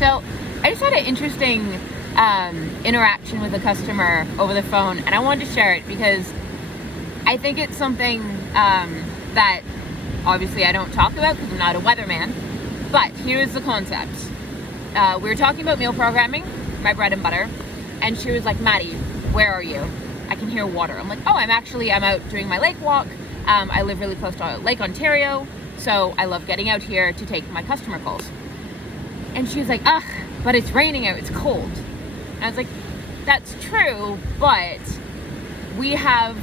So I just had an interesting interaction with a customer over the phone, and I wanted to share it because I think it's something that obviously I don't talk about because I'm not a weatherman, but here's the concept. We were talking about meal programming, my bread and butter, and she was like, Maddie, where are you? I can hear water. I'm like, oh, I'm out doing my lake walk. I live really close to Lake Ontario, so I love getting out here to take my customer calls. And she was like, ugh, but it's raining out, it's cold. And I was like, that's true, but we have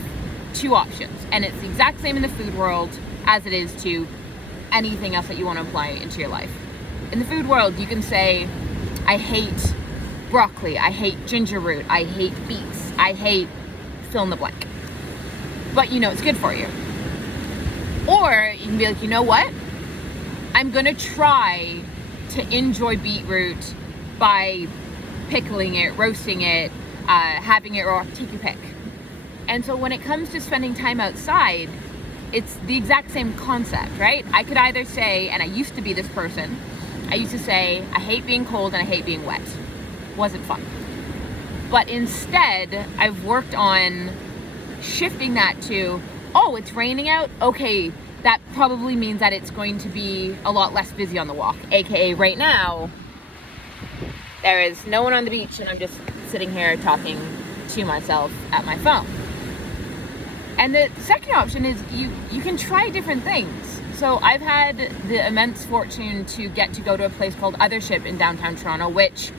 two options, and it's the exact same in the food world as it is to anything else that you want to apply into your life. In the food world, you can say, I hate broccoli, I hate ginger root, I hate beets, I hate fill in the blank. But you know it's good for you. Or you can be like, you know what? I'm gonna try to enjoy beetroot by pickling it, roasting it, having it raw, take your pick. And so when it comes to spending time outside, it's the exact same concept, right? I could either say, and I used to be this person, I used to say, I hate being cold and I hate being wet. Wasn't fun. But instead, I've worked on shifting that to, oh, it's raining out? Okay, that probably means that it's going to be a lot less busy on the walk. AKA right now, there is no one on the beach and I'm just sitting here talking to myself at my phone. And the second option is you can try different things. So I've had the immense fortune to get to go to a place called Othership in downtown Toronto, which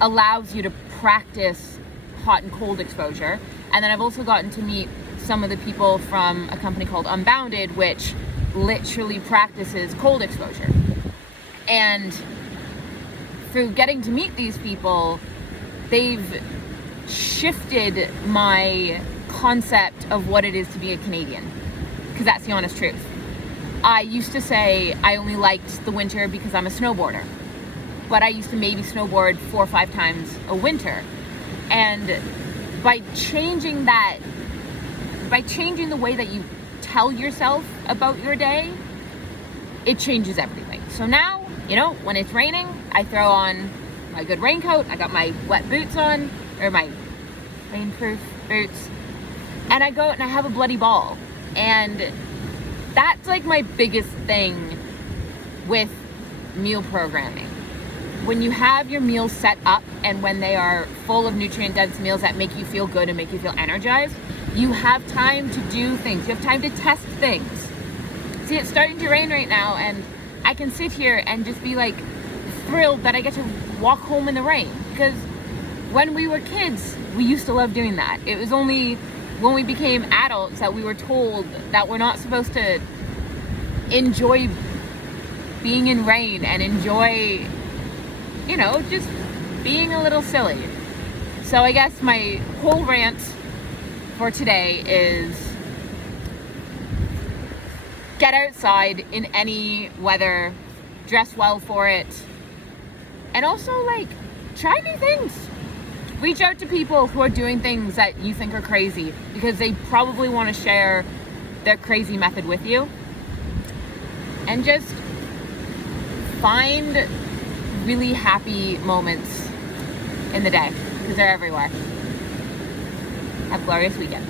allows you to practice hot and cold exposure. And then I've also gotten to meet some of the people from a company called Unbounded, which literally practices cold exposure. And through getting to meet these people, they've shifted my concept of what it is to be a Canadian, because that's the honest truth. I used to say I only liked the winter because I'm a snowboarder, but I used to maybe snowboard 4 or 5 times a winter. And by changing the way that you tell yourself about your day, it changes everything. So now, you know, when it's raining, I throw on my good raincoat, I got my wet boots on, or my rainproof boots, and I go out and I have a bloody ball. And that's like my biggest thing with meal programming. When you have your meals set up and when they are full of nutrient-dense meals that make you feel good and make you feel energized, you have time to do things. You have time to test things. See, it's starting to rain right now, and I can sit here and just be like thrilled that I get to walk home in the rain. Because when we were kids, we used to love doing that. It was only when we became adults that we were told that we're not supposed to enjoy being in rain and enjoy, you know, just being a little silly. So I guess my whole rant for today is get outside in any weather, dress well for it, and also like try new things. Reach out to people who are doing things that you think are crazy because they probably want to share their crazy method with you. And just find really happy moments in the day because they're everywhere. Have a glorious weekend.